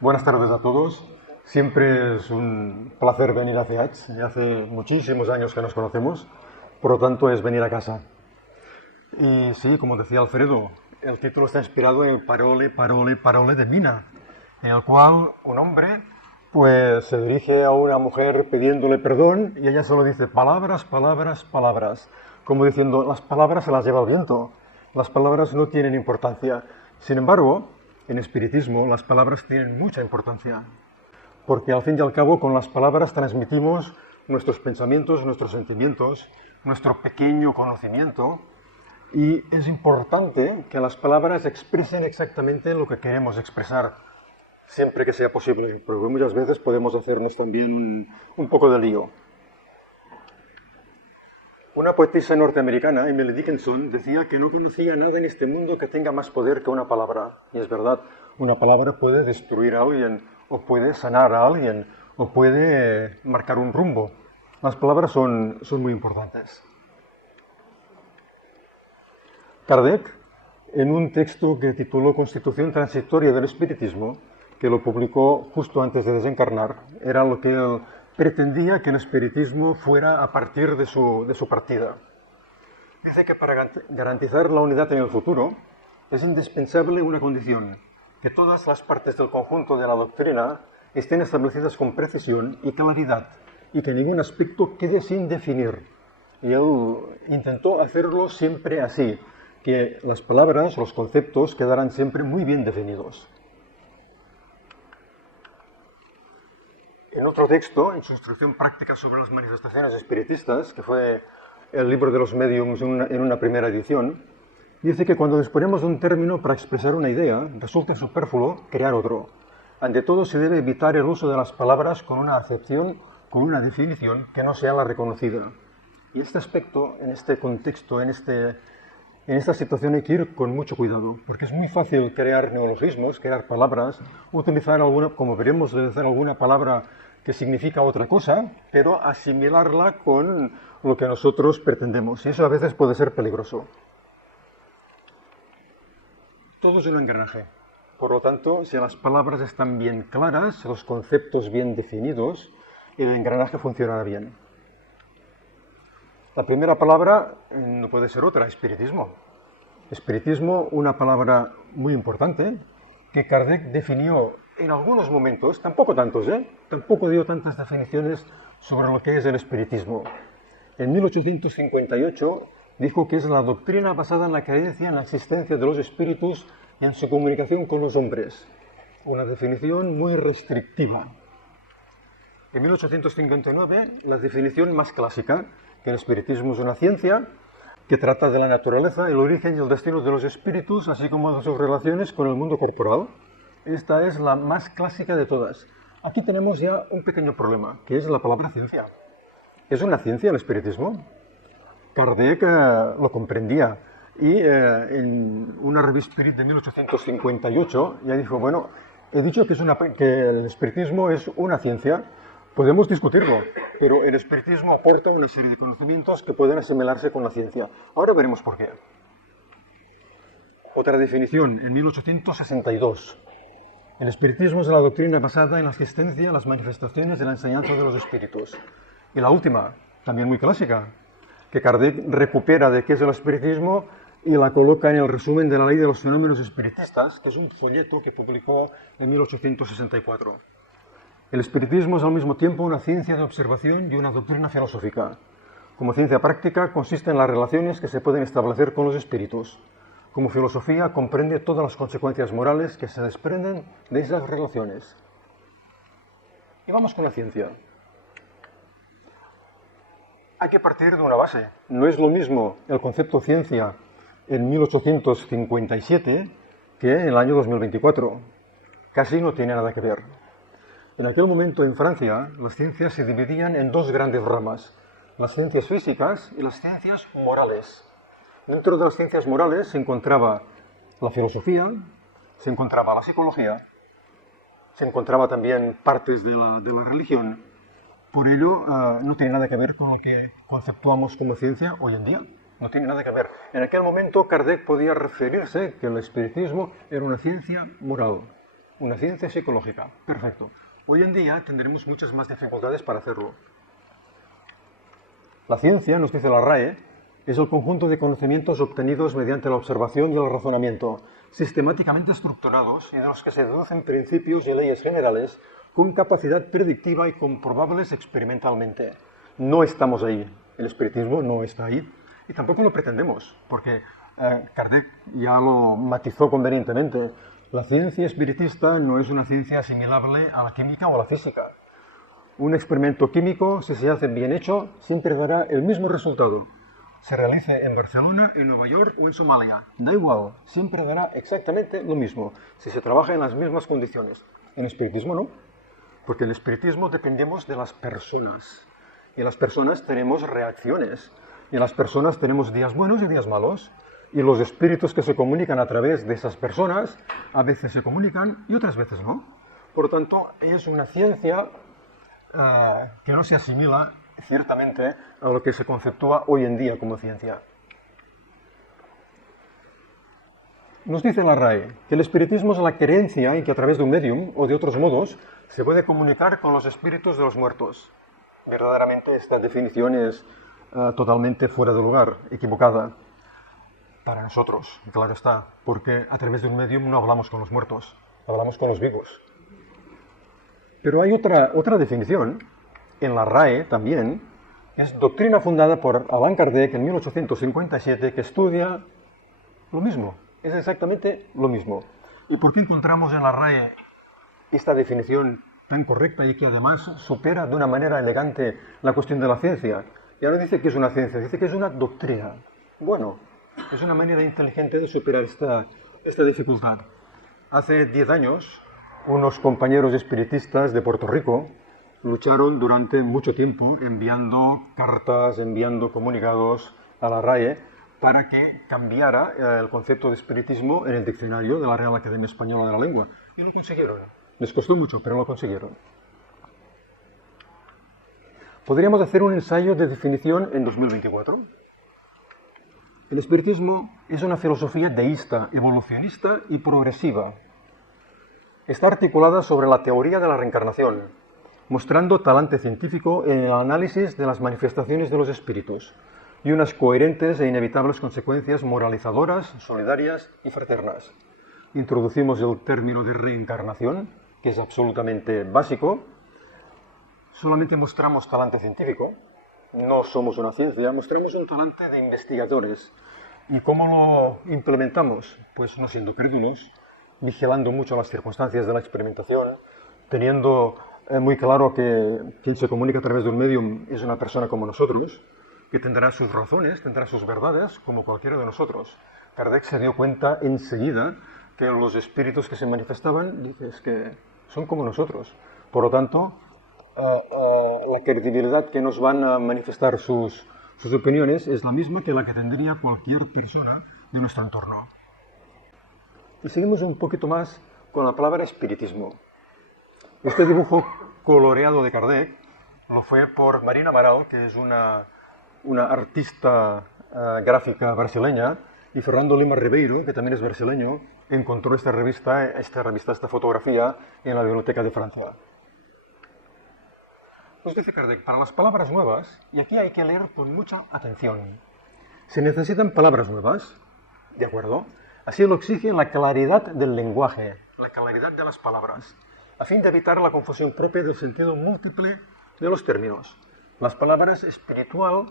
Buenas tardes a todos. Siempre es un placer venir a CEACH. Ya hace muchísimos años que nos conocemos, por lo tanto es venir a casa. Y sí, como decía Alfredo, el título está inspirado en el Parole, Parole, Parole de Mina, en el cual un hombre pues se dirige a una mujer pidiéndole perdón y ella solo dice palabras, palabras, palabras, como diciendo las palabras se las lleva el viento, las palabras no tienen importancia. Sin embargo, en espiritismo las palabras tienen mucha importancia, porque al fin y al cabo con las palabras transmitimos nuestros pensamientos, nuestros sentimientos, nuestro pequeño conocimiento, y es importante que las palabras expresen exactamente lo que queremos expresar, siempre que sea posible, porque muchas veces podemos hacernos también un poco de lío. Una poetisa norteamericana, Emily Dickinson, decía que no conocía nada en este mundo que tenga más poder que una palabra. Y es verdad, una palabra puede destruir a alguien, o puede sanar a alguien, o puede marcar un rumbo. Las palabras son muy importantes. Kardec, en un texto que tituló Constitución Transitoria del Espiritismo, que lo publicó justo antes de desencarnar, era lo que él pretendía que el espiritismo fuera a partir de su partida. Dice que para garantizar la unidad en el futuro es indispensable una condición, que todas las partes del conjunto de la doctrina estén establecidas con precisión y claridad, y que ningún aspecto quede sin definir. Y él intentó hacerlo siempre así, que las palabras, los conceptos quedaran siempre muy bien definidos. En otro texto, en su instrucción práctica sobre las manifestaciones espiritistas, que fue el libro de los médiums en una primera edición, dice que cuando disponemos de un término para expresar una idea, resulta superfluo crear otro. Ante todo, se debe evitar el uso de las palabras con una acepción, con una definición que no sea la reconocida. Y este aspecto, en este contexto, en esta situación hay que ir con mucho cuidado, porque es muy fácil crear neologismos, crear palabras, utilizar alguna, como veremos, utilizar alguna palabra que significa otra cosa, pero asimilarla con lo que nosotros pretendemos. Y eso a veces puede ser peligroso. Todo es un engranaje. Por lo tanto, si las palabras están bien claras, los conceptos bien definidos, el engranaje funcionará bien. La primera palabra no puede ser otra, espiritismo. Espiritismo, una palabra muy importante, que Kardec definió en algunos momentos, tampoco tantos, tampoco dio tantas definiciones sobre lo que es el espiritismo. En 1858 dijo que es la doctrina basada en la creencia en la existencia de los espíritus y en su comunicación con los hombres. Una definición muy restrictiva. En 1859, la definición más clásica, que el espiritismo es una ciencia que trata de la naturaleza, el origen y el destino de los espíritus, así como de sus relaciones con el mundo corporal. Esta es la más clásica de todas. Aquí tenemos ya un pequeño problema, que es la palabra ciencia. ¿Es una ciencia el espiritismo? Kardec lo comprendía y en una revista Spirit de 1858 ya dijo, bueno, he dicho que el espiritismo es una ciencia, podemos discutirlo, pero el espiritismo aporta una serie de conocimientos que pueden asimilarse con la ciencia. Ahora veremos por qué. Otra definición, en 1862. El espiritismo es la doctrina basada en la existencia, las manifestaciones de la enseñanza de los espíritus. Y la última, también muy clásica, que Kardec recupera de qué es el espiritismo y la coloca en el resumen de la Ley de los Fenómenos Espiritistas, que es un folleto que publicó en 1864. El espiritismo es al mismo tiempo una ciencia de observación y una doctrina filosófica. Como ciencia práctica, consiste en las relaciones que se pueden establecer con los espíritus. Como filosofía, comprende todas las consecuencias morales que se desprenden de esas relaciones. Y vamos con la ciencia. Hay que partir de una base. No es lo mismo el concepto ciencia en 1857 que en el año 2024. Casi no tiene nada que ver. En aquel momento en Francia, las ciencias se dividían en dos grandes ramas, las ciencias físicas y las ciencias morales. Dentro de las ciencias morales se encontraba la filosofía, se encontraba la psicología, se encontraba también partes de la religión. Por ello, no tiene nada que ver con lo que conceptuamos como ciencia hoy en día. No tiene nada que ver. En aquel momento, Kardec podía referirse que el espiritismo era una ciencia moral. una ciencia psicológica. Perfecto. Hoy en día tendremos muchas más dificultades para hacerlo. La ciencia, nos dice la RAE, es el conjunto de conocimientos obtenidos mediante la observación y el razonamiento, sistemáticamente estructurados y de los que se deducen principios y leyes generales con capacidad predictiva y comprobables experimentalmente. No estamos ahí. El espiritismo no está ahí. Y tampoco lo pretendemos, porque Kardec ya lo matizó convenientemente. La ciencia espiritista no es una ciencia asimilable a la química o a la física. Un experimento químico, si se hace bien hecho, siempre dará el mismo resultado. Se realice en Barcelona, en Nueva York o en Somalia. Da igual, siempre dará exactamente lo mismo, si se trabaja en las mismas condiciones. En el espiritismo no, porque en el espiritismo dependemos de las personas. Y en las personas tenemos reacciones. Y en las personas tenemos días buenos y días malos. Y los espíritus que se comunican a través de esas personas, a veces se comunican y otras veces no. Por lo tanto, es una ciencia que no se asimila ciertamente a lo que se conceptúa hoy en día como ciencia. Nos dice la RAE que el espiritismo es la creencia en que a través de un medium o de otros modos se puede comunicar con los espíritus de los muertos. Verdaderamente esta definición es totalmente fuera de lugar, equivocada. Para nosotros, claro está, porque a través de un medium no hablamos con los muertos, hablamos con los vivos. Pero hay otra definición, en la RAE también, es doctrina fundada por Allan Kardec en 1857, que estudia lo mismo, es exactamente lo mismo. ¿Y por qué encontramos en la RAE esta definición tan correcta y que además supera de una manera elegante la cuestión de la ciencia? Ya no dice que es una ciencia, dice que es una doctrina. Bueno, es una manera inteligente de superar esta dificultad. Hace 10 años, unos compañeros espiritistas de Puerto Rico lucharon durante mucho tiempo enviando cartas, enviando comunicados a la RAE para que cambiara el concepto de espiritismo en el diccionario de la Real Academia Española de la Lengua. Y lo consiguieron. Les costó mucho, pero lo consiguieron. Podríamos hacer un ensayo de definición en 2024. El espiritismo es una filosofía deísta, evolucionista y progresiva. Está articulada sobre la teoría de la reencarnación, mostrando talante científico en el análisis de las manifestaciones de los espíritus y unas coherentes e inevitables consecuencias moralizadoras, solidarias y fraternas. Introducimos el término de reencarnación, que es absolutamente básico. Solamente mostramos talante científico, no somos una ciencia, mostramos un talante de investigadores. ¿Y cómo lo implementamos? Pues no siendo crédulos, vigilando mucho las circunstancias de la experimentación, teniendo muy claro que quien se comunica a través de un medium es una persona como nosotros, que tendrá sus razones, tendrá sus verdades, como cualquiera de nosotros. Kardec se dio cuenta enseguida que los espíritus que se manifestaban, dices que son como nosotros. Por lo tanto, la credibilidad que nos van a manifestar sus opiniones es la misma que la que tendría cualquier persona de nuestro entorno. Y seguimos un poquito más con la palabra espiritismo. Este dibujo coloreado de Kardec lo fue por Marina Amaral, que es una artista gráfica brasileña, y Fernando Lima Ribeiro, que también es brasileño, encontró esta fotografía en la Biblioteca de Francia. Nos dice Kardec, para las palabras nuevas, y aquí hay que leer con mucha atención, se necesitan palabras nuevas, ¿de acuerdo? Así lo exige la claridad del lenguaje, la claridad de las palabras, a fin de evitar la confusión propia del sentido múltiple de los términos. Las palabras espiritual,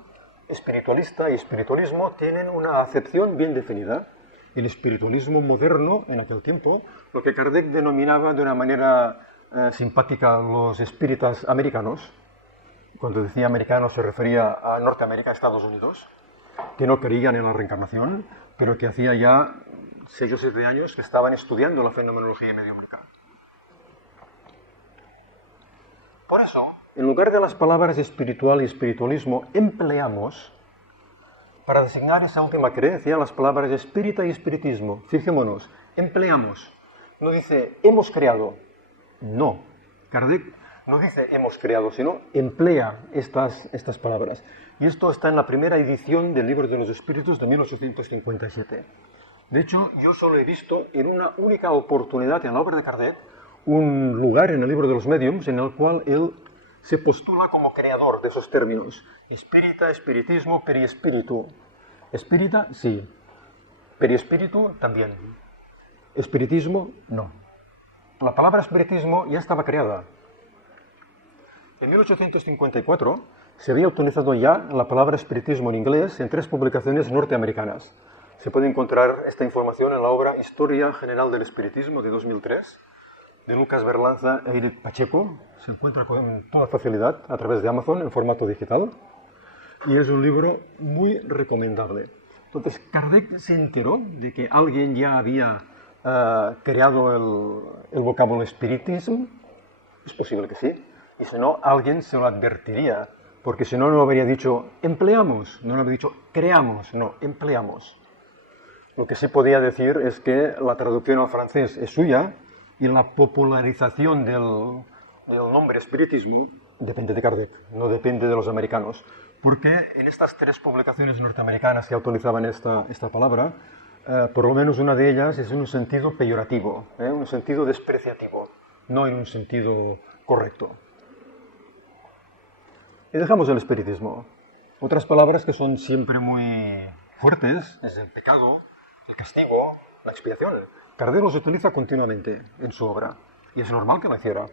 espiritualista y espiritualismo tienen una acepción bien definida. El espiritualismo moderno, en aquel tiempo, lo que Kardec denominaba de una manera simpática los espíritas americanos. Cuando decía americanos se refería a Norteamérica, a Estados Unidos, que no creían en la reencarnación, pero que hacía ya 6 o 7 años que estaban estudiando la fenomenología mediúmnica. Por eso, en lugar de las palabras espiritual y espiritualismo, empleamos, para designar esa última creencia, las palabras espírita y espiritismo. Fijémonos, empleamos. No dice hemos creado. No. Kardec no dice hemos creado, sino emplea estas palabras. Y esto está en la primera edición del Libro de los Espíritus de 1857. De hecho, yo solo he visto en una única oportunidad en la obra de Kardec un lugar en el libro de los Mediums en el cual él se postula como creador de esos términos. Espírita, espiritismo, periespíritu. Espírita, sí. Periespíritu, también. Espiritismo, no. La palabra espiritismo ya estaba creada. En 1854 se había utilizado ya la palabra espiritismo en inglés en 3 publicaciones norteamericanas. Se puede encontrar esta información en la obra Historia General del Espiritismo de 2003, de Lucas Berlanza e Eric Pacheco. Se encuentra con toda facilidad a través de Amazon en formato digital y es un libro muy recomendable. Entonces, Kardec se enteró de que alguien ya había creado el vocablo espiritismo. Es posible que sí. Y si no, alguien se lo advertiría, porque si no, no habría dicho empleamos, no habría dicho creamos, no, empleamos. Lo que sí podía decir es que la traducción al francés es suya y la popularización del nombre espiritismo depende de Kardec, no depende de los americanos. Porque en estas 3 publicaciones norteamericanas que utilizaban esta palabra, por lo menos una de ellas es en un sentido peyorativo, un sentido despreciativo, no en un sentido correcto. Y dejamos el espiritismo. Otras palabras que son siempre muy fuertes es el pecado, el castigo, la expiación. Kardec los utiliza continuamente en su obra y es normal que lo hiciera.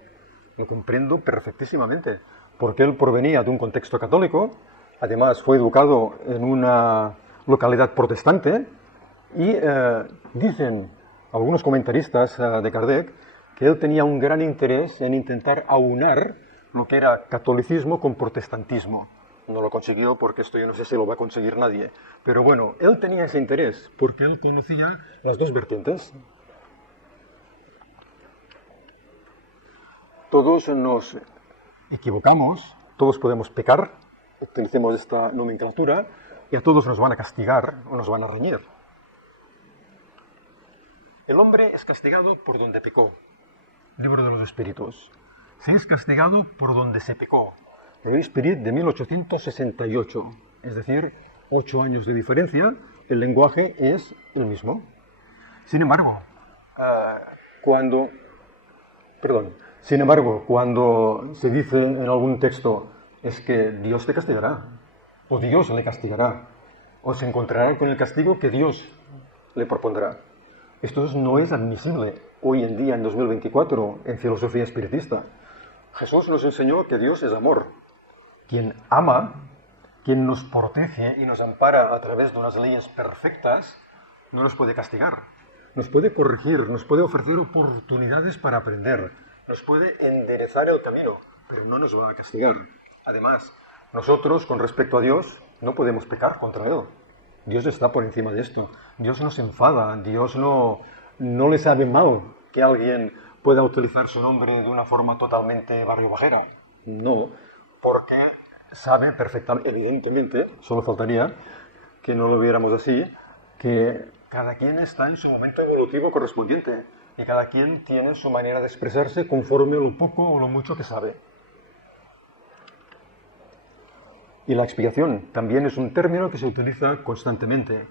Lo comprendo perfectísimamente, porque él provenía de un contexto católico, además fue educado en una localidad protestante y dicen algunos comentaristas de Kardec que él tenía un gran interés en intentar aunar lo que era catolicismo con protestantismo. No lo consiguió porque esto yo no sé si lo va a conseguir nadie. Pero bueno, él tenía ese interés porque él conocía las 2 vertientes. Todos nos equivocamos, todos podemos pecar, utilicemos esta nomenclatura, y a todos nos van a castigar o nos van a reñir. El hombre es castigado por donde pecó. Libro de los Espíritus. Se es castigado por donde se pecó. El Spirit de 1868, es decir, 8 años de diferencia, el lenguaje es el mismo. Sin embargo, cuando se dice en algún texto es que Dios te castigará, o Dios le castigará, o se encontrará con el castigo que Dios le propondrá. Esto no es admisible hoy en día, en 2024, en filosofía espiritista. Jesús nos enseñó que Dios es amor. Quien ama, quien nos protege y nos ampara a través de unas leyes perfectas, no nos puede castigar. Nos puede corregir, nos puede ofrecer oportunidades para aprender, nos puede enderezar el camino, pero no nos va a castigar. Además, nosotros, con respecto a Dios, no podemos pecar contra Él. Dios está por encima de esto. Dios no se enfada, Dios no le sabe mal que alguien pueda utilizar su nombre de una forma totalmente barrio bajera. No, porque sabe perfectamente, evidentemente, solo faltaría que no lo viéramos así, que cada quien está en su momento evolutivo correspondiente y cada quien tiene su manera de expresarse conforme a lo poco o lo mucho que sabe. Y la expiación también es un término que se utiliza constantemente.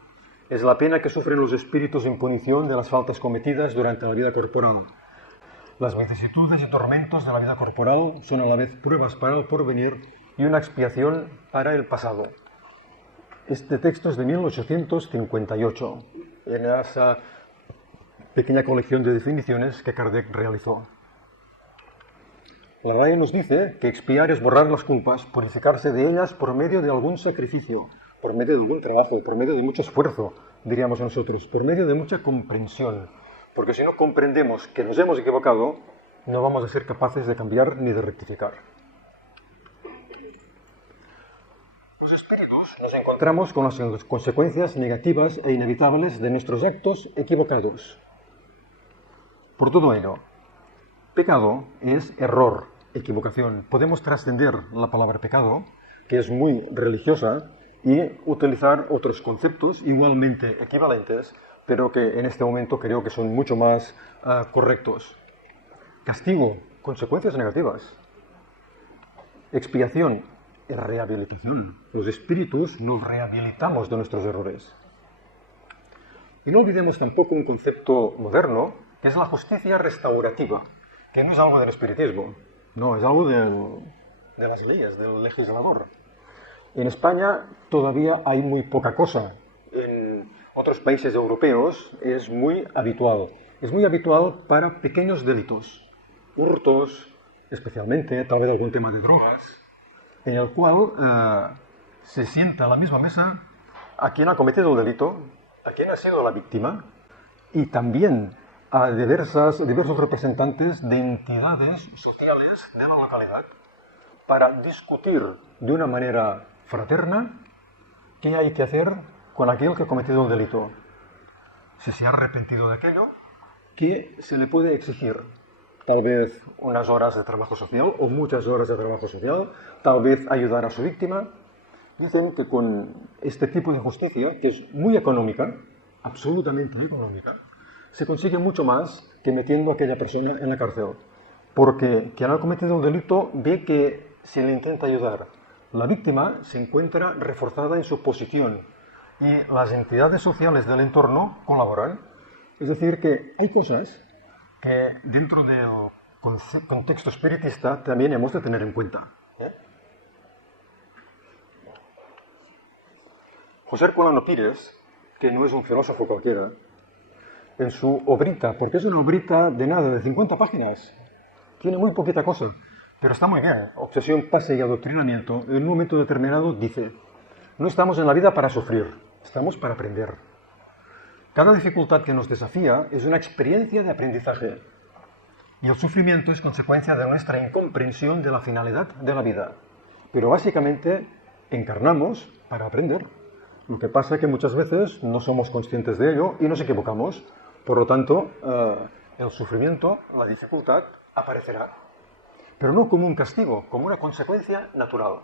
Es la pena que sufren los espíritus en punición de las faltas cometidas durante la vida corporal. Las vicisitudes y tormentos de la vida corporal son a la vez pruebas para el porvenir y una expiación para el pasado. Este texto es de 1858, en esa pequeña colección de definiciones que Kardec realizó. La RAE nos dice que expiar es borrar las culpas, purificarse de ellas por medio de algún sacrificio, por medio de algún trabajo, por medio de mucho esfuerzo, diríamos nosotros, por medio de mucha comprensión. Porque si no comprendemos que nos hemos equivocado, no vamos a ser capaces de cambiar ni de rectificar. Los espíritus nos encontramos con las consecuencias negativas e inevitables de nuestros actos equivocados. Por todo ello, pecado es error, equivocación. Podemos trascender la palabra pecado, que es muy religiosa, y utilizar otros conceptos igualmente equivalentes, pero que en este momento creo que son mucho más correctos. Castigo, consecuencias negativas. Expiación, rehabilitación. Los espíritus nos rehabilitamos de nuestros errores. Y no olvidemos tampoco un concepto moderno, que es la justicia restaurativa. que no es algo del espiritismo, no, es algo de las leyes, del legislador. En España todavía hay muy poca cosa. En otros países europeos es muy habitual. Es muy habitual para pequeños delitos, hurtos, especialmente, tal vez algún tema de drogas, en el cual se sienta a la misma mesa a quien ha cometido el delito, a quien ha sido la víctima, y también a diversos representantes de entidades sociales de la localidad para discutir de una manera fraterna qué hay que hacer con aquel que ha cometido el delito. Si se ha arrepentido de aquello, ¿qué se le puede exigir? Tal vez unas horas de trabajo social o muchas horas de trabajo social, tal vez ayudar a su víctima. Dicen que con este tipo de justicia, que es muy económica, absolutamente económica, se consigue mucho más que metiendo a aquella persona en la cárcel. Porque quien ha cometido un delito ve que se le intenta ayudar. La víctima se encuentra reforzada en su posición y las entidades sociales del entorno colaboran. Es decir, que hay cosas que dentro del contexto espiritista también hemos de tener en cuenta. José Herculano Pires, que no es un filósofo cualquiera, en su obrita, porque es una obrita de nada, de 50 páginas, tiene muy poquita cosa, pero está muy bien. Obsesión, pase y adoctrinamiento, en un momento determinado dice, no estamos en la vida para sufrir, estamos para aprender. Cada dificultad que nos desafía es una experiencia de aprendizaje. Y el sufrimiento es consecuencia de nuestra incomprensión de la finalidad de la vida. Pero básicamente encarnamos para aprender. Lo que pasa es que muchas veces no somos conscientes de ello y nos equivocamos. Por lo tanto, el sufrimiento, la dificultad, aparecerá. Pero no como un castigo, como una consecuencia natural.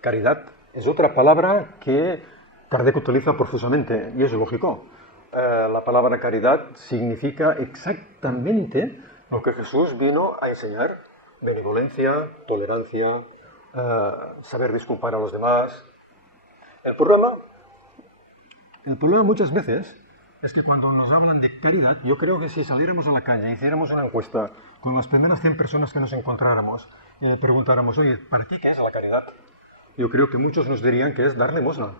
Caridad es otra palabra que Kardec utiliza profusamente, y es lógico. La palabra caridad significa exactamente lo que Jesús vino a enseñar. Benevolencia, tolerancia, saber disculpar a los demás. El problema muchas veces es que cuando nos hablan de caridad, yo creo que si saliéramos a la calle y hiciéramos una encuesta con las primeras 100 personas que nos encontráramos y le preguntáramos, oye, ¿para ti qué es la caridad? Yo creo que muchos nos dirían que es dar limosna.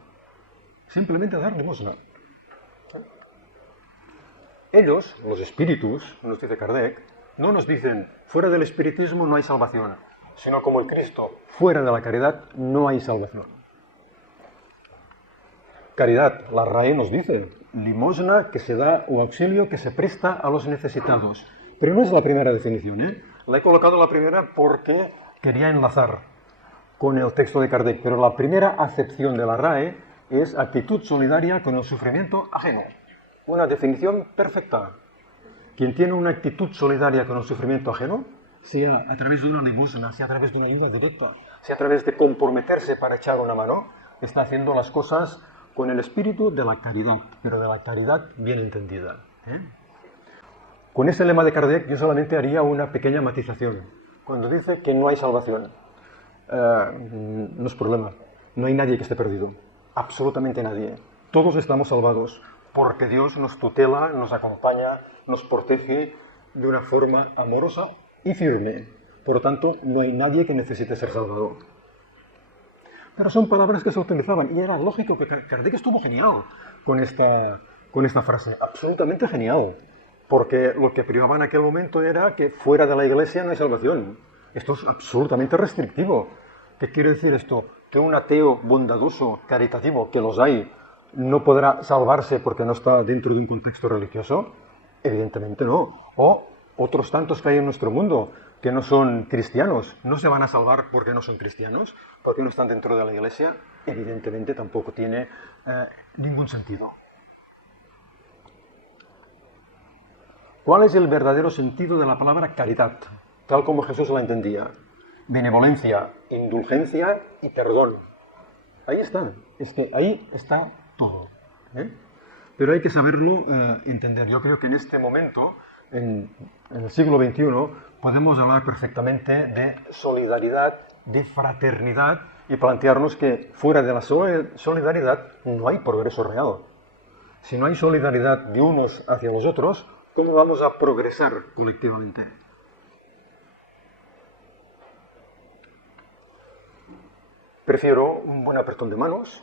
Simplemente dar limosna. Ellos, los espíritus, nos dice Kardec, no nos dicen, fuera del espiritismo no hay salvación, sino como el Cristo, fuera de la caridad no hay salvación. Caridad, la RAE nos dice, limosna que se da o auxilio que se presta a los necesitados. Pero no es la primera definición, ¿eh? La he colocado la primera porque quería enlazar con el texto de Kardec, pero la primera acepción de la RAE es actitud solidaria con el sufrimiento ajeno. Una definición perfecta. Quien tiene una actitud solidaria con el sufrimiento ajeno, sea a través de una limosna, sea a través de una ayuda directa, sea a través de comprometerse para echar una mano, está haciendo las cosas con el espíritu de la caridad, pero de la caridad bien entendida. Con ese lema de Kardec yo solamente haría una pequeña matización. Cuando dice que no hay salvación, no es problema. No hay nadie que esté perdido. Absolutamente nadie. Todos estamos salvados porque Dios nos tutela, nos acompaña, nos protege de una forma amorosa y firme. Por lo tanto, no hay nadie que necesite ser salvado. Pero son palabras que se utilizaban y era lógico que Kardec estuvo genial con esta frase. Absolutamente genial. Porque lo que privaba en aquel momento era que fuera de la Iglesia no hay salvación. Esto es absolutamente restrictivo. ¿Qué quiere decir esto? ¿Que un ateo bondadoso, caritativo, que los hay, no podrá salvarse porque no está dentro de un contexto religioso? Evidentemente no. O otros tantos que hay en nuestro mundo que no son cristianos, ¿no se van a salvar porque no son cristianos? ¿Porque no están dentro de la Iglesia? Evidentemente tampoco tiene ningún sentido. ¿Cuál es el verdadero sentido de la palabra caridad? Tal como Jesús la entendía. Benevolencia, indulgencia y perdón. Ahí está. Es que ahí está todo. Pero hay que saberlo entender. Yo creo que en este momento, en el siglo XXI, podemos hablar perfectamente de solidaridad, de fraternidad y plantearnos que fuera de la solidaridad no hay progreso real. Si no hay solidaridad de unos hacia los otros, ¿cómo vamos a progresar colectivamente? Prefiero un buen apretón de manos,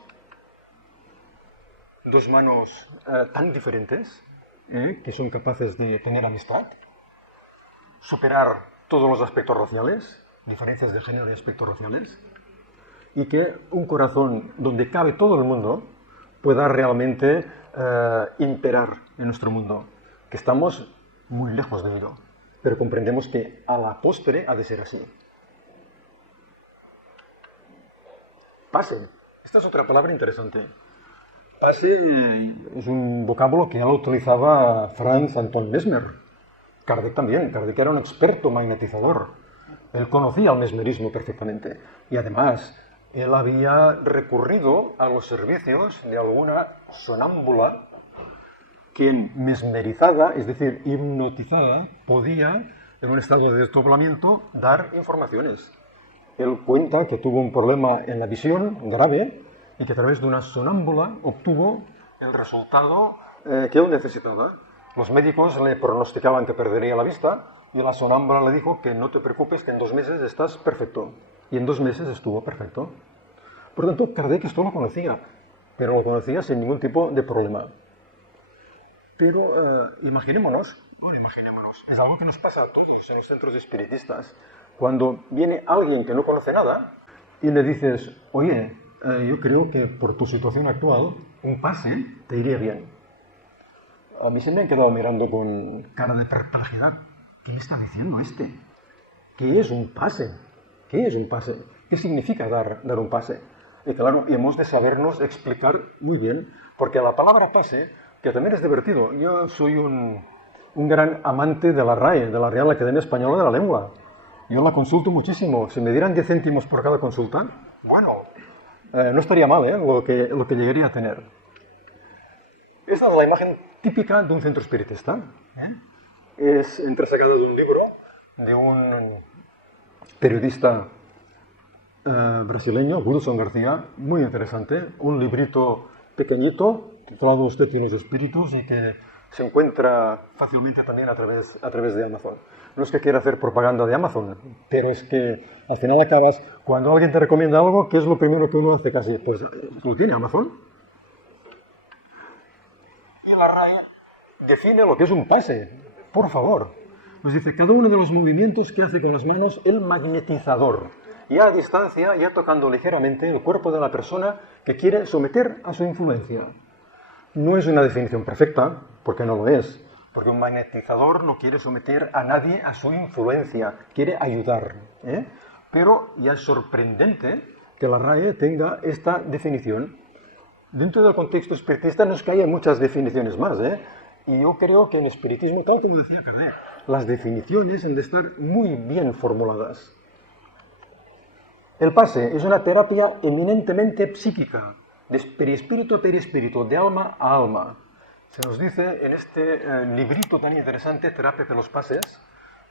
dos manos tan diferentes que son capaces de tener amistad, superar todos los aspectos raciales, diferencias de género y aspectos raciales, y que un corazón donde cabe todo el mundo pueda realmente imperar en nuestro mundo, que estamos muy lejos de ello, pero comprendemos que a la postre ha de ser así. Pase. Esta es otra palabra interesante. Pase es un vocablo que ya lo utilizaba Franz Anton Mesmer. Kardec también. Kardec era un experto magnetizador. Él conocía el mesmerismo perfectamente. Y además, él había recurrido a los servicios de alguna sonámbula quien mesmerizada, es decir, hipnotizada, podía, en un estado de desdoblamiento, dar informaciones. Él cuenta que tuvo un problema en la visión grave y que a través de una sonámbula obtuvo el resultado que él necesitaba. Los médicos le pronosticaban que perdería la vista y la sonámbula le dijo que no te preocupes, que en 2 meses estás perfecto. Y en 2 meses estuvo perfecto. Por lo tanto, Kardec esto lo conocía, pero lo conocía sin ningún tipo de problema. Pero imaginémonos, es algo que nos pasa a todos en los centros espiritistas. Cuando viene alguien que no conoce nada y le dices, oye, yo creo que por tu situación actual un pase te iría bien. A mí se me han quedado mirando con cara de perplejidad. ¿Qué me está diciendo este? ¿Qué es un pase? ¿Qué es un pase? ¿Qué significa dar un pase? Y claro, hemos de sabernos explicar muy bien, porque la palabra pase, que también es divertido, yo soy un gran amante de la RAE, de la Real Academia Española de la Lengua. Yo la consulto muchísimo. Si me dieran 10 céntimos por cada consulta, bueno, no estaría mal lo que llegaría a tener. Esta es la imagen típica de un centro espiritista. Es entresacada de un libro de un periodista brasileño, Wilson García, muy interesante. Un librito pequeñito, titulado Usted y los espíritus, y que se encuentra fácilmente también a través de Amazon. No es que quiera hacer propaganda de Amazon, pero es que al final acabas, cuando alguien te recomienda algo, ¿qué es lo primero que uno hace casi? Pues lo tiene Amazon. Y la RAE define lo que es un pase, por favor. Nos dice, cada uno de los movimientos que hace con las manos el magnetizador, y a distancia, ya tocando ligeramente el cuerpo de la persona que quiere someter a su influencia. No es una definición perfecta, porque no lo es, porque un magnetizador no quiere someter a nadie a su influencia, quiere ayudar. Pero ya es sorprendente que la RAE tenga esta definición. Dentro del contexto espiritista no es que haya muchas definiciones más, y yo creo que en espiritismo, tal como decía Kardec, las definiciones han de estar muy bien formuladas. El pase es una terapia eminentemente psíquica, de perispíritu a perispíritu, de alma a alma. Se nos dice en este librito tan interesante, Terapia de los Pases,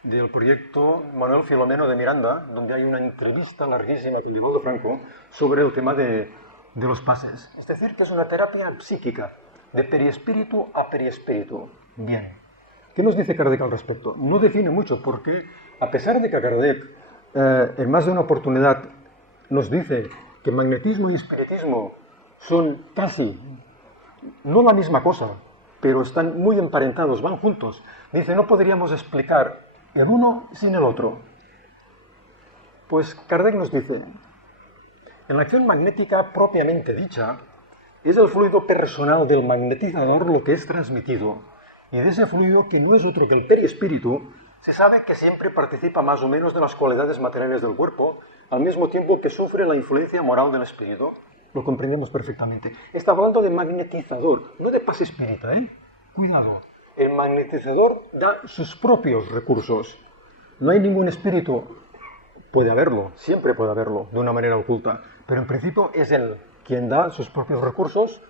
del proyecto Manuel Filomeno de Miranda, donde hay una entrevista larguísima con Divaldo Franco sobre el tema de los pases. Es decir, que es una terapia psíquica, de perispíritu a perispíritu. Bien. ¿Qué nos dice Kardec al respecto? No define mucho, porque a pesar de que Kardec en más de una oportunidad nos dice que magnetismo y espiritismo son casi, no la misma cosa, pero están muy emparentados, van juntos. Dice, no podríamos explicar el uno sin el otro. Pues Kardec nos dice, en la acción magnética propiamente dicha, es el fluido personal del magnetizador lo que es transmitido. Y de ese fluido, que no es otro que el perispíritu, se sabe que siempre participa más o menos de las cualidades materiales del cuerpo, al mismo tiempo que sufre la influencia moral del espíritu. Lo comprendemos perfectamente. Está hablando de magnetizador, no de pase espírita, Cuidado. El magnetizador da sus propios recursos. No hay ningún espíritu, puede haberlo, siempre puede haberlo, de una manera oculta, pero en principio es él quien da sus propios recursos,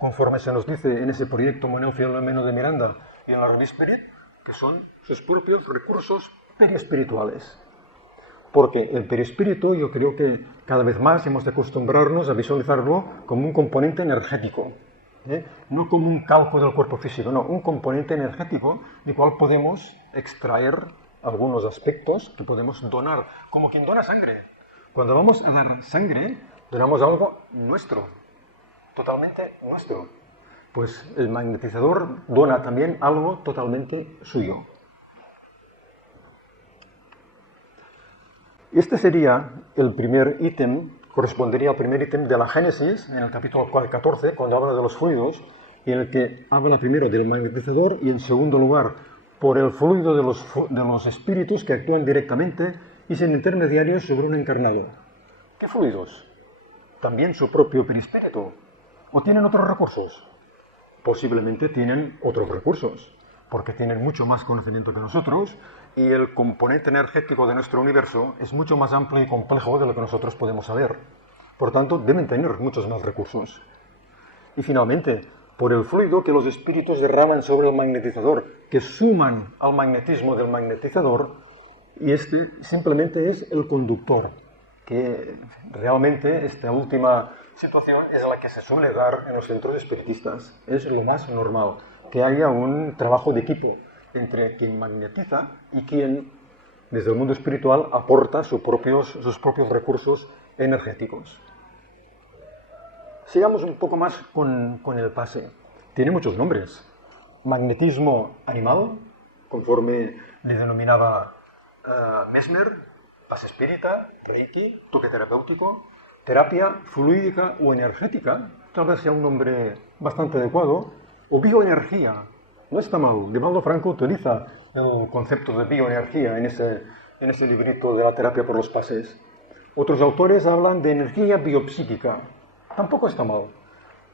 conforme se nos dice en ese proyecto Manuel Filomeno de Miranda y en la revista Spirit, que son sus propios recursos periespirituales. Porque el perispíritu, yo creo que cada vez más hemos de acostumbrarnos a visualizarlo como un componente energético. no como un calco del cuerpo físico, no, un componente energético del cual podemos extraer algunos aspectos que podemos donar, como quien dona sangre. Cuando vamos a dar sangre, donamos algo nuestro, totalmente nuestro. Pues el magnetizador dona también algo totalmente suyo. Este sería el primer ítem, correspondería al primer ítem de la Génesis, en el capítulo 14, cuando habla de los fluidos, y en el que habla primero del magnetizador y en segundo lugar por el fluido de los espíritus que actúan directamente y sin intermediarios sobre un encarnado. ¿Qué fluidos? ¿También su propio perispíritu? ¿O tienen otros recursos? Posiblemente tienen otros recursos, porque tienen mucho más conocimiento que nosotros y el componente energético de nuestro universo es mucho más amplio y complejo de lo que nosotros podemos saber. Por tanto, deben tener muchos más recursos. Y finalmente, por el fluido que los espíritus derraman sobre el magnetizador, que suman al magnetismo del magnetizador, y este simplemente es el conductor, que realmente esta última situación es la que se suele dar en los centros espiritistas. Es lo más normal, que haya un trabajo de equipo entre quien magnetiza y quien, desde el mundo espiritual, aporta sus propios recursos energéticos. Sigamos un poco más con el pase. Tiene muchos nombres. Magnetismo animal, conforme le denominaba Mesmer, pase espírita, reiki, toque terapéutico, terapia fluídica o energética, tal vez sea un nombre bastante adecuado, o bioenergía. No está mal. Divaldo Franco utiliza el concepto de bioenergía en ese librito de la terapia por los pases. Otros autores hablan de energía biopsíquica. Tampoco está mal.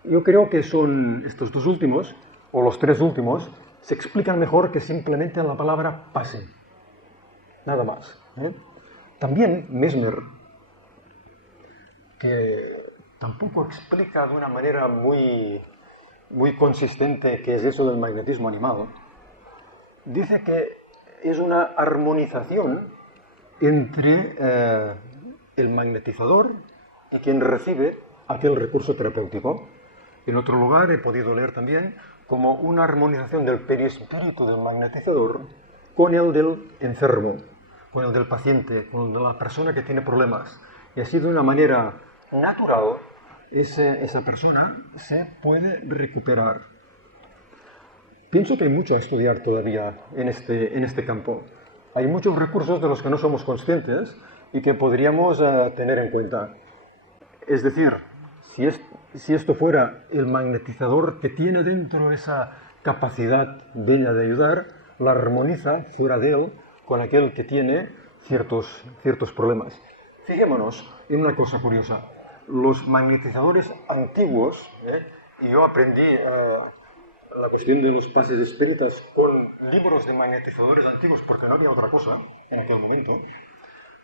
Yo creo que son estos dos últimos, o los tres últimos, se explican mejor que simplemente la palabra pase. Nada más. También Mesmer, que tampoco explica de una manera muy consistente qué es eso del magnetismo animal, dice que es una armonización entre el magnetizador y quien recibe aquel recurso terapéutico. En otro lugar he podido leer también como una armonización del perispíritu del magnetizador con el del enfermo, con el del paciente, con el de la persona que tiene problemas. Y así de una manera natural esa persona se puede recuperar. Pienso que hay mucho a estudiar todavía en este campo. Hay muchos recursos de los que no somos conscientes y que podríamos tener en cuenta. Es decir, si esto fuera el magnetizador que tiene dentro esa capacidad bella de ayudar, la armoniza fuera de él con aquel que tiene ciertos problemas. Fijémonos en una cosa curiosa. Los magnetizadores antiguos, y yo aprendí la cuestión de los pases espíritas con libros de magnetizadores antiguos porque no había otra cosa en aquel momento,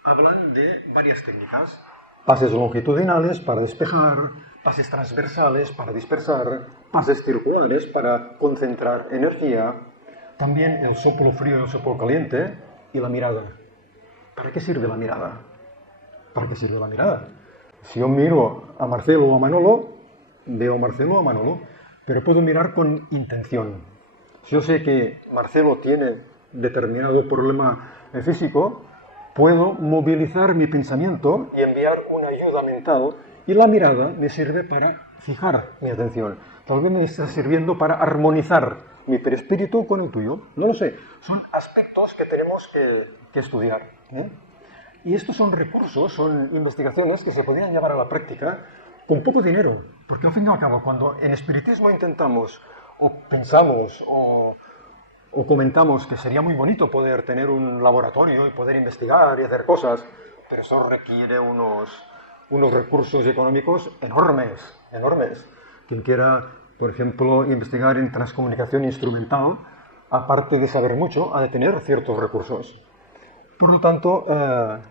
hablan de varias técnicas. Pases longitudinales para despejar, pases transversales para dispersar, pases circulares para concentrar energía, también el soplo frío y el soplo caliente y la mirada. ¿Para qué sirve la mirada? ¿Para qué sirve la mirada? Si yo miro a Marcelo o a Manolo, veo a Marcelo o a Manolo, pero puedo mirar con intención. Si yo sé que Marcelo tiene determinado problema físico, puedo movilizar mi pensamiento y enviar una ayuda mental, y la mirada me sirve para fijar mi atención. Tal vez me está sirviendo para armonizar mi perispíritu con el tuyo. No lo sé. Son aspectos que tenemos que estudiar. Y estos son recursos, son investigaciones que se podrían llevar a la práctica con poco dinero. Porque al fin y al cabo, cuando en espiritismo intentamos, o pensamos, o comentamos que sería muy bonito poder tener un laboratorio y poder investigar y hacer cosas, pero eso requiere unos recursos económicos enormes. Quien quiera, por ejemplo, investigar en transcomunicación instrumental, aparte de saber mucho, ha de tener ciertos recursos. Por lo tanto,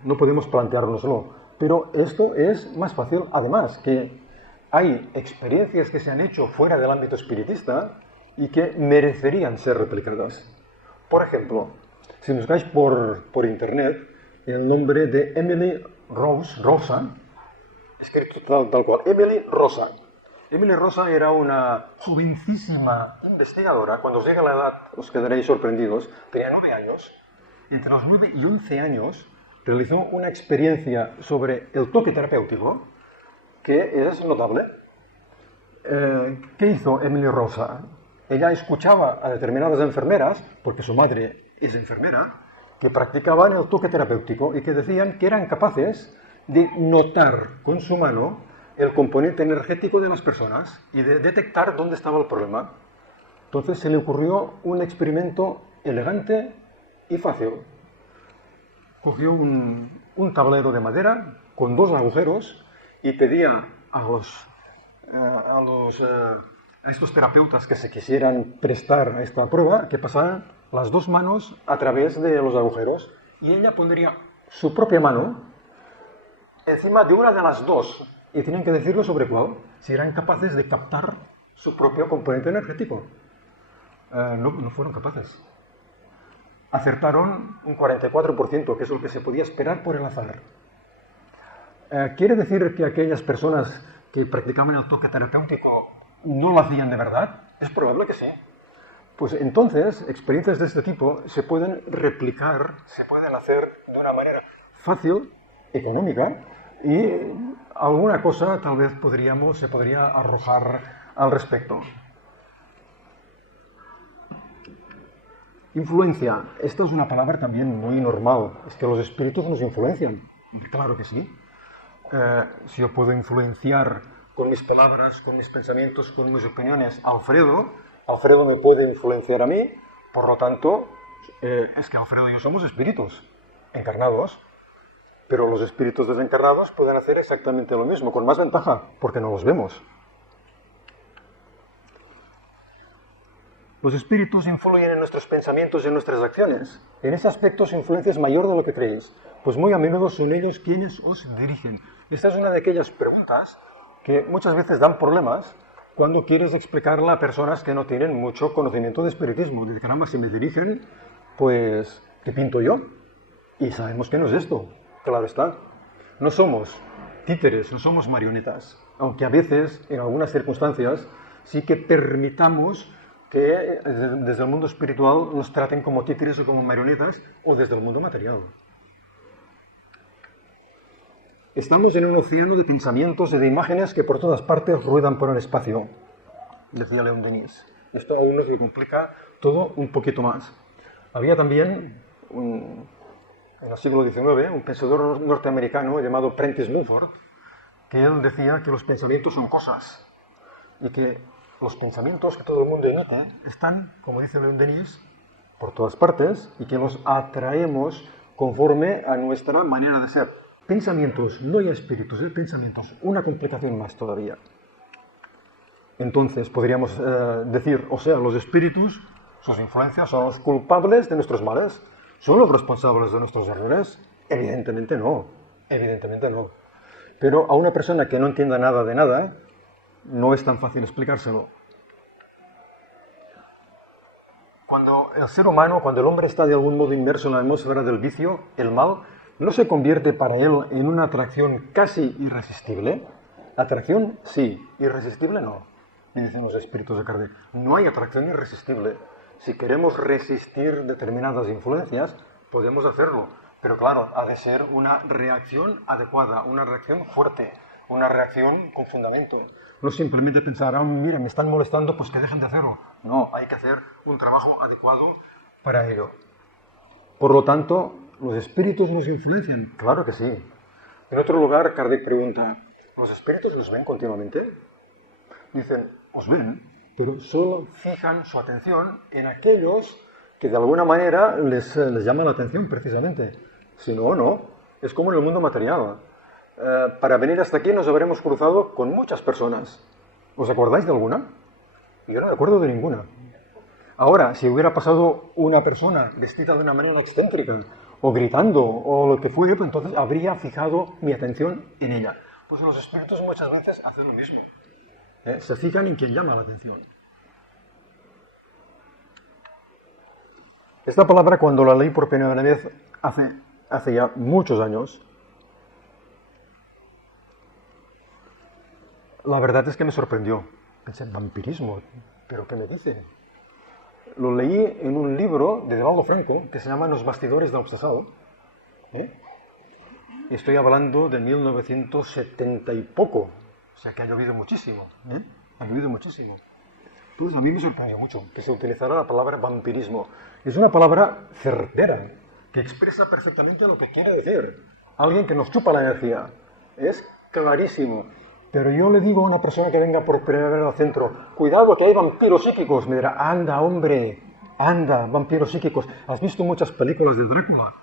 no podemos planteárnoslo. Pero esto es más fácil, además, que hay experiencias que se han hecho fuera del ámbito espiritista y que merecerían ser replicadas. Por ejemplo, si buscáis por internet el nombre de Emily Rosa, escrito tal cual, Emily Rosa, Emily Rosa era una jovencísima investigadora. Cuando os llegue la edad os quedaréis sorprendidos. Tenía 9 años. Entre los 9 y 11 años realizó una experiencia sobre el toque terapéutico que es notable. ¿Qué hizo Emily Rosa? Ella escuchaba a determinadas enfermeras, porque su madre es enfermera, que practicaban el toque terapéutico y que decían que eran capaces de notar con su mano el componente energético de las personas y de detectar dónde estaba el problema. Entonces se le ocurrió un experimento elegante y fácil. Cogió un tablero de madera con 2 agujeros y pedía a estos terapeutas que se quisieran prestar a esta prueba que pasaran las 2 manos a través de los agujeros y ella pondría su propia mano encima de una de las 2 y tenían que decirlo sobre cuál, si eran capaces de captar su propio componente energético. No fueron capaces. Acertaron un 44%, que es lo que se podía esperar por el azar. ¿Quiere decir que aquellas personas que practicaban el toque terapéutico no lo hacían de verdad? Es probable que sí. Pues entonces, experiencias de este tipo se pueden replicar, se pueden hacer de una manera fácil, económica, y alguna cosa tal vez se podría arrojar al respecto. Influencia. Esta es una palabra también muy normal. Es que los espíritus nos influencian. Claro que sí. Si yo puedo influenciar con mis palabras, con mis pensamientos, con mis opiniones a Alfredo me puede influenciar a mí, por lo tanto, es que Alfredo y yo somos espíritus encarnados, pero los espíritus desencarnados pueden hacer exactamente lo mismo, con más ventaja, porque no los vemos. Los espíritus influyen en nuestros pensamientos y en nuestras acciones. En ese aspecto su influencia es mayor de lo que creéis, pues muy a menudo son ellos quienes os dirigen. Esta es una de aquellas preguntas que muchas veces dan problemas cuando quieres explicarla a personas que no tienen mucho conocimiento de espiritismo. Dicen, caramba, si me dirigen, pues, ¿qué pinto yo? Y sabemos que no es esto, claro está. No somos títeres, no somos marionetas, aunque a veces, en algunas circunstancias, sí que permitamos que desde el mundo espiritual nos traten como títeres o como marionetas, o desde el mundo material. Estamos en un océano de pensamientos y de imágenes que por todas partes ruedan por el espacio, decía León Denis. Esto aún nos lo complica todo un poquito más. Había también, en el siglo XIX, un pensador norteamericano llamado Prentice Mulford, que él decía que los pensamientos son cosas y que los pensamientos que todo el mundo emite están, como dice León Denis, por todas partes y que los atraemos conforme a nuestra manera de ser. Pensamientos, no ya espíritus, pensamientos, una complicación más todavía. Entonces podríamos decir, o sea, los espíritus, sus influencias son los culpables de nuestros males, son los responsables de nuestros errores. Evidentemente no, evidentemente no. Pero a una persona que no entienda nada de nada, no es tan fácil explicárselo. Cuando el ser humano, cuando el hombre está de algún modo inmerso en la atmósfera del vicio, el mal, ¿no se convierte para él en una atracción casi irresistible? Atracción, sí. Irresistible, no. Y dicen los espíritus de Kardec, no hay atracción irresistible. Si queremos resistir determinadas influencias, podemos hacerlo. Pero claro, ha de ser una reacción adecuada, una reacción fuerte, una reacción con fundamento. No simplemente pensar, mira, me están molestando, pues que dejen de hacerlo. No, hay que hacer un trabajo adecuado para ello. Por lo tanto, ¿los espíritus nos influencian? Claro que sí. En otro lugar, Kardec pregunta, ¿los espíritus los ven continuamente? Dicen, os ven, pero solo fijan su atención en aquellos que de alguna manera les llama la atención precisamente. Si no, no. Es como en el mundo material. Para venir hasta aquí nos habremos cruzado con muchas personas. ¿Os acordáis de alguna? Yo no me acuerdo de ninguna. Ahora, si hubiera pasado una persona vestida de una manera excéntrica, o gritando, o lo que fuera, pues entonces habría fijado mi atención en ella. Pues los espíritus muchas veces hacen lo mismo. Se fijan en quien llama la atención. Esta palabra, cuando la leí por primera vez hace ya muchos años, La verdad es que me sorprendió. Pensé, vampirismo, ¿pero qué me dice? Lo leí en un libro de Evaldo Franco que se llama Los bastidores del obsesado. Estoy hablando de 1970 y poco. O sea que ha llovido muchísimo. Ha llovido muchísimo. Entonces a mí me sorprendió mucho que se utilizara la palabra vampirismo. Es una palabra certera, que expresa perfectamente lo que quiere decir. Alguien que nos chupa la energía. Es clarísimo. Pero yo le digo a una persona que venga por primera vez al centro, cuidado que hay vampiros psíquicos. Me dirá, anda, hombre, anda, vampiros psíquicos. ¿Has visto muchas películas de Drácula?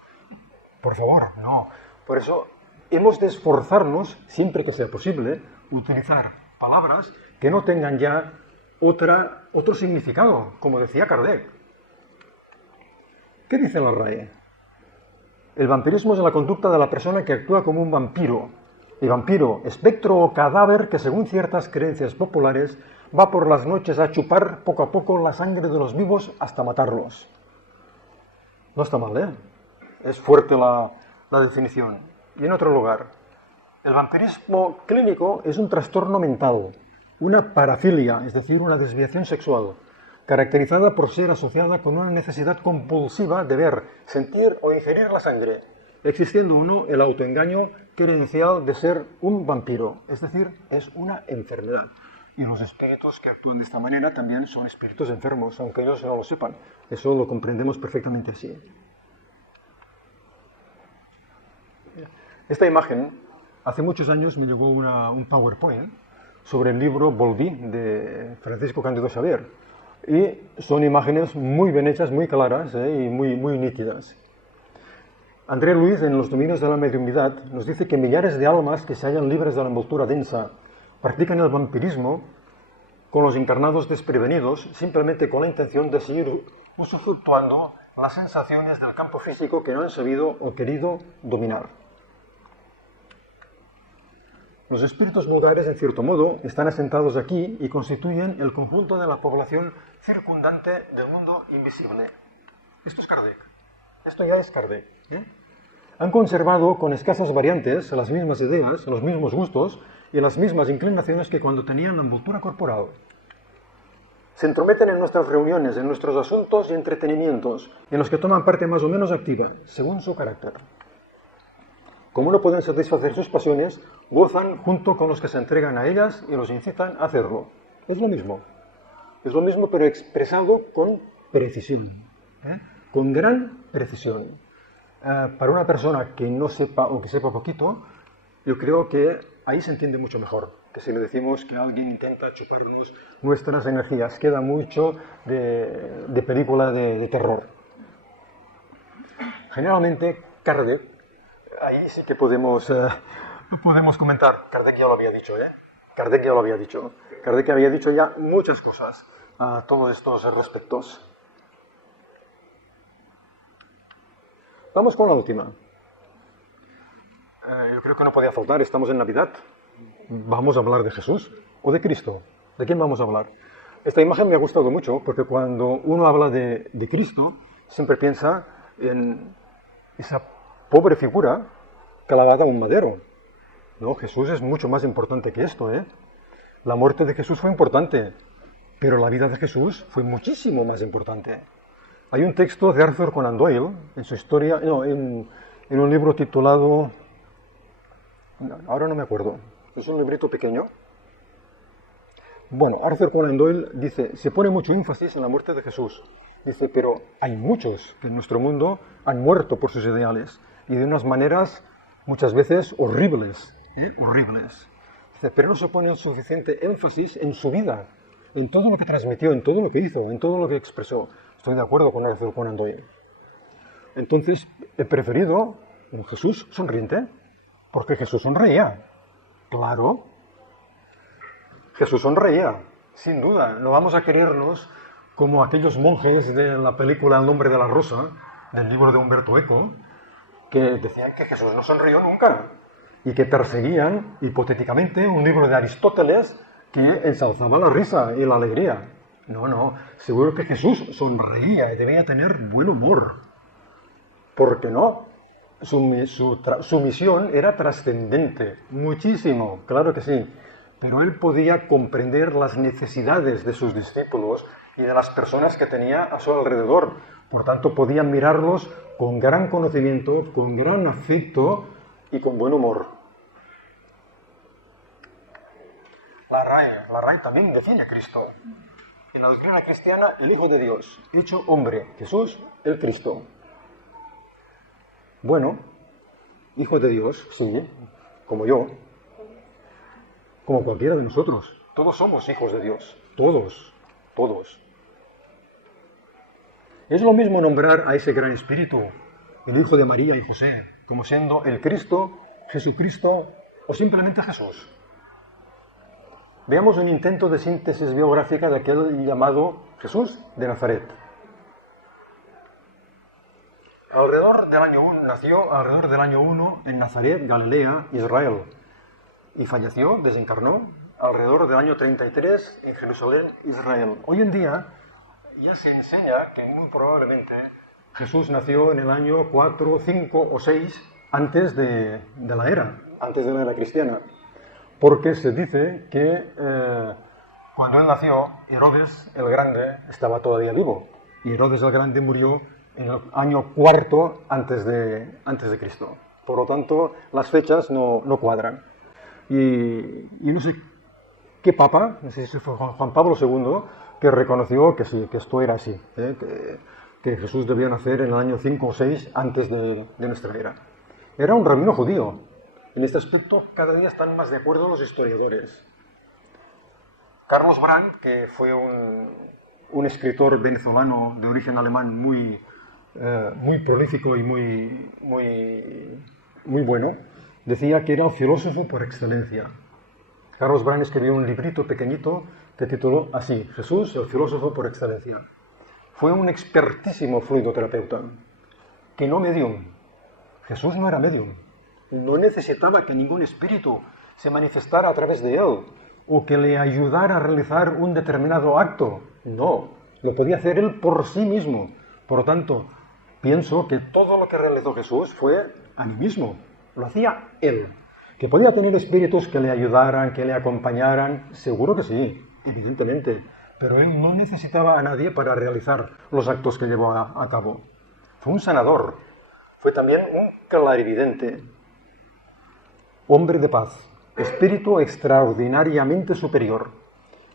Por favor, no. Por eso hemos de esforzarnos, siempre que sea posible, utilizar palabras que no tengan ya otro significado, como decía Kardec. ¿Qué dice la RAE? El vampirismo es la conducta de la persona que actúa como un vampiro. El vampiro, espectro o cadáver que, según ciertas creencias populares, va por las noches a chupar poco a poco la sangre de los vivos hasta matarlos. No está mal, ¿eh? Es fuerte la definición. Y en otro lugar, el vampirismo clínico es un trastorno mental, una parafilia, es decir, una desviación sexual, caracterizada por ser asociada con una necesidad compulsiva de ver, sentir o ingerir la sangre, existiendo o no el autoengaño credencial de ser un vampiro, es decir, es una enfermedad. Y los espíritus que actúan de esta manera también son espíritus enfermos, aunque ellos no lo sepan. Eso lo comprendemos perfectamente así. Esta imagen, hace muchos años me llegó un PowerPoint sobre el libro Volví, de Francisco Cándido Xavier. Y son imágenes muy bien hechas, muy claras y muy nítidas. André Luis, en Los dominios de la mediunidad, nos dice que millares de almas que se hallan libres de la envoltura densa practican el vampirismo con los encarnados desprevenidos, simplemente con la intención de seguir usufructuando las sensaciones del campo físico que no han sabido o querido dominar. Los espíritus vulgares, en cierto modo, están asentados aquí y constituyen el conjunto de la población circundante del mundo invisible. Esto es Kardec. Esto ya es Kardec. Han conservado con escasas variantes las mismas ideas, los mismos gustos y las mismas inclinaciones que cuando tenían la envoltura corporal. Se entrometen en nuestras reuniones, en nuestros asuntos y entretenimientos, en los que toman parte más o menos activa, según su carácter. Como no pueden satisfacer sus pasiones, gozan junto con los que se entregan a ellas y los incitan a hacerlo. Es lo mismo. Es lo mismo, pero expresado con precisión. Con gran precisión. Para una persona que no sepa o que sepa poquito, yo creo que ahí se entiende mucho mejor que si le decimos que alguien intenta chuparnos nuestras energías. Queda mucho de película de terror. Generalmente, Kardec, ahí sí que podemos comentar. Kardec ya lo había dicho, Kardec ya lo había dicho. Kardec había dicho ya muchas cosas a todos estos respectos. Vamos con la última. Yo creo que no podía faltar, estamos en Navidad. Vamos a hablar de Jesús o de Cristo. ¿De quién vamos a hablar? Esta imagen me ha gustado mucho porque cuando uno habla de Cristo, siempre piensa en esa pobre figura clavada a un madero. No, Jesús es mucho más importante que esto, La muerte de Jesús fue importante, pero la vida de Jesús fue muchísimo más importante. Hay un texto de Arthur Conan Doyle en su historia, en un libro titulado, ahora no me acuerdo, es un librito pequeño. Bueno, Arthur Conan Doyle dice, se pone mucho énfasis en la muerte de Jesús. Dice, pero hay muchos que en nuestro mundo han muerto por sus ideales y de unas maneras muchas veces horribles, horribles. Dice, pero no se pone el suficiente énfasis en su vida, en todo lo que transmitió, en todo lo que hizo, en todo lo que expresó. Estoy de acuerdo con Arthur Conan Doyle. Entonces, he preferido un Jesús sonriente, porque Jesús sonreía. Claro. Jesús sonreía, sin duda. No vamos a querernos como aquellos monjes de la película El nombre de la rosa, del libro de Humberto Eco, que decían que Jesús no sonrió nunca y que perseguían, hipotéticamente, un libro de Aristóteles que ensalzaba la risa y la alegría. No, seguro que Jesús sonreía y debía tener buen humor. ¿Por qué no? Su misión era trascendente, muchísimo, claro que sí. pero él podía comprender las necesidades de sus discípulos y de las personas que tenía a su alrededor. Por tanto, podía mirarlos con gran conocimiento, con gran afecto y con buen humor. La RAE también define a Cristo. En la doctrina cristiana, el Hijo de Dios, hecho hombre, Jesús, el Cristo. Bueno, Hijo de Dios, sí, como yo, como cualquiera de nosotros. Todos somos hijos de Dios, todos. Es lo mismo nombrar a ese gran espíritu, el Hijo de María y José, como siendo el Cristo, Jesucristo o simplemente Jesús. Veamos un intento de síntesis biográfica de aquel llamado Jesús de Nazaret. Nació alrededor del año 1 en Nazaret, Galilea, Israel, y falleció, desencarnó, alrededor del año 33 en Jerusalén, Israel. Hoy en día ya se enseña que muy probablemente Jesús nació en el año 4, 5 o 6 antes de la era cristiana. Porque se dice que cuando él nació, Herodes el Grande estaba todavía vivo. Y Herodes el Grande murió en el año 4 antes de Cristo. Por lo tanto, las fechas no cuadran. Y no sé qué papa, no sé si fue Juan Pablo II, que reconoció que sí, que esto era así, que Jesús debía nacer en el año 5 o 6 antes de nuestra era. Era un rabino judío. En este aspecto cada día están más de acuerdo los historiadores. Carlos Brandt, que fue un escritor venezolano de origen alemán muy prolífico y muy bueno, decía que era el filósofo por excelencia. Carlos Brandt escribió un librito pequeñito que tituló así, Jesús, el filósofo por excelencia. Fue un expertísimo fluidoterapeuta, que no medium. Jesús no era medium. No necesitaba que ningún espíritu se manifestara a través de él o que le ayudara a realizar un determinado acto. No, lo podía hacer él por sí mismo. Por lo tanto, pienso que todo lo que realizó Jesús fue animismo. Lo hacía él. ¿Que podía tener espíritus que le ayudaran, que le acompañaran? Seguro que sí, evidentemente. Pero él no necesitaba a nadie para realizar los actos que llevó a cabo. Fue un sanador. Fue también un clarividente. Hombre de paz, espíritu extraordinariamente superior.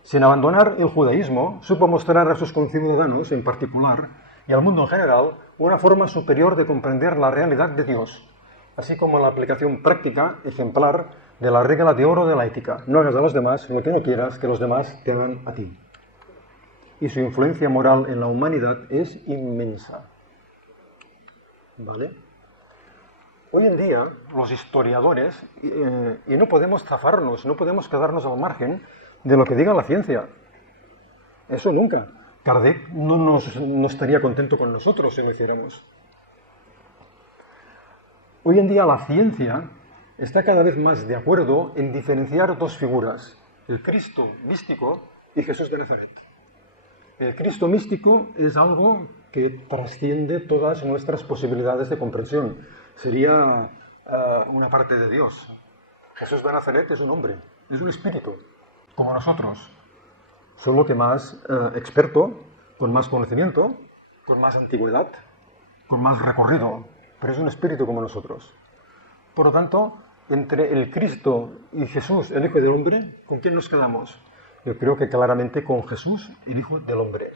Sin abandonar el judaísmo, supo mostrar a sus conciudadanos en particular y al mundo en general una forma superior de comprender la realidad de Dios, así como la aplicación práctica, ejemplar, de la regla de oro de la ética. No hagas a los demás lo que no quieras que los demás te hagan a ti. Y su influencia moral en la humanidad es inmensa. ¿Vale? Hoy en día, los historiadores, y no podemos zafarnos, no podemos quedarnos al margen de lo que diga la ciencia. Eso nunca. Kardec no estaría contento con nosotros si lo hiciéramos. Hoy en día la ciencia está cada vez más de acuerdo en diferenciar dos figuras, el Cristo místico y Jesús de Nazaret. El Cristo místico es algo que trasciende todas nuestras posibilidades de comprensión. Sería una parte de Dios. Jesús de Nazaret es un hombre, es un espíritu, como nosotros, solo que más experto, con más conocimiento, con más antigüedad, con más recorrido, pero es un espíritu como nosotros. Por lo tanto, entre el Cristo y Jesús, el Hijo del Hombre, ¿con quién nos quedamos? Yo creo que claramente con Jesús, el Hijo del Hombre.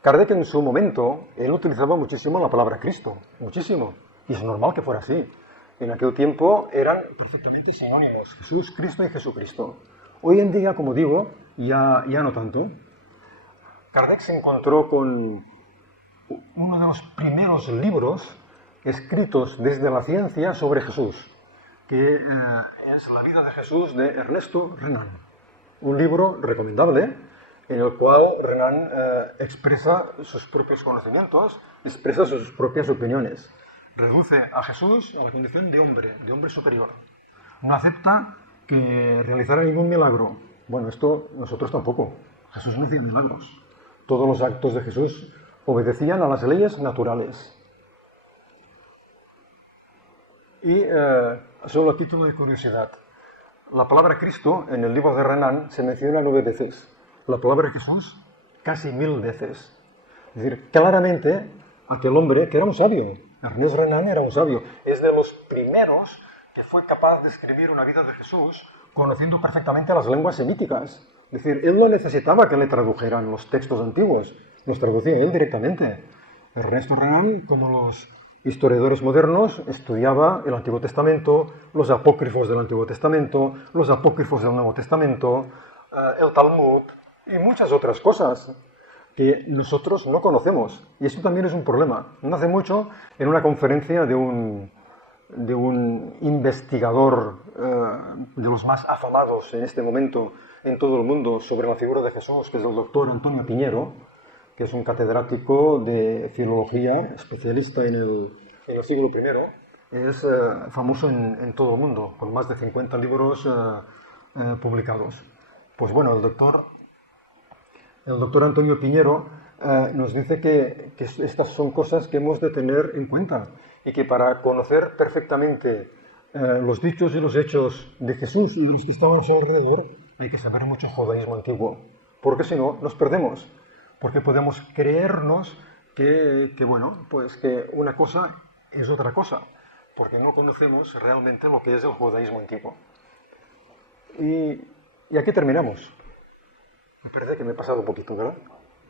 Kardec en su momento, él utilizaba muchísimo la palabra Cristo, muchísimo, y es normal que fuera así. En aquel tiempo eran perfectamente sinónimos, Jesús, Cristo y Jesucristo. Hoy en día, como digo, ya no tanto. Kardec se encontró con uno de los primeros libros escritos desde la ciencia sobre Jesús, que es La vida de Jesús de Ernesto Renan. Un libro recomendable, en el cual Renan expresa sus propios conocimientos, expresa sus propias opiniones. Reduce a Jesús a la condición de hombre superior. No acepta que realizara ningún milagro. Bueno, esto nosotros tampoco. Jesús no hacía milagros. Todos los actos de Jesús obedecían a las leyes naturales. Y solo a título de curiosidad, la palabra Cristo en el libro de Renan se menciona 9 veces. La palabra Jesús casi 1000 veces. Es decir, claramente aquel hombre que era un sabio, Ernest Renan era un sabio, es de los primeros que fue capaz de escribir una vida de Jesús conociendo perfectamente las lenguas semíticas. Es decir, él no necesitaba que le tradujeran los textos antiguos, los traducía él directamente. Ernesto Renan, como los historiadores modernos, estudiaba el Antiguo Testamento, los apócrifos del Antiguo Testamento, los apócrifos del Nuevo Testamento, el Talmud y muchas otras cosas que nosotros no conocemos. Y esto también es un problema. No hace mucho, en una conferencia de un investigador de los más afamados en este momento en todo el mundo sobre la figura de Jesús, que es el doctor Antonio Piñero, que es un catedrático de filología, especialista en el siglo I, es famoso en todo el mundo, con más de 50 libros publicados. Pues bueno, el doctor Antonio Piñero nos dice que estas son cosas que hemos de tener en cuenta y que para conocer perfectamente los dichos y los hechos de Jesús y de los que estaban a su alrededor, hay que saber mucho judaísmo antiguo, porque si no, nos perdemos, porque podemos creernos que una cosa es otra cosa, porque no conocemos realmente lo que es el judaísmo antiguo. Y aquí terminamos. Me parece que me he pasado un poquito, ¿verdad?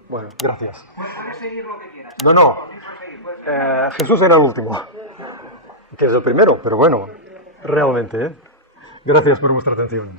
Bueno, gracias. Puedes seguir lo que quieras. No. Jesús era el último, que es el primero, pero bueno, realmente, ¿eh? Gracias por vuestra atención.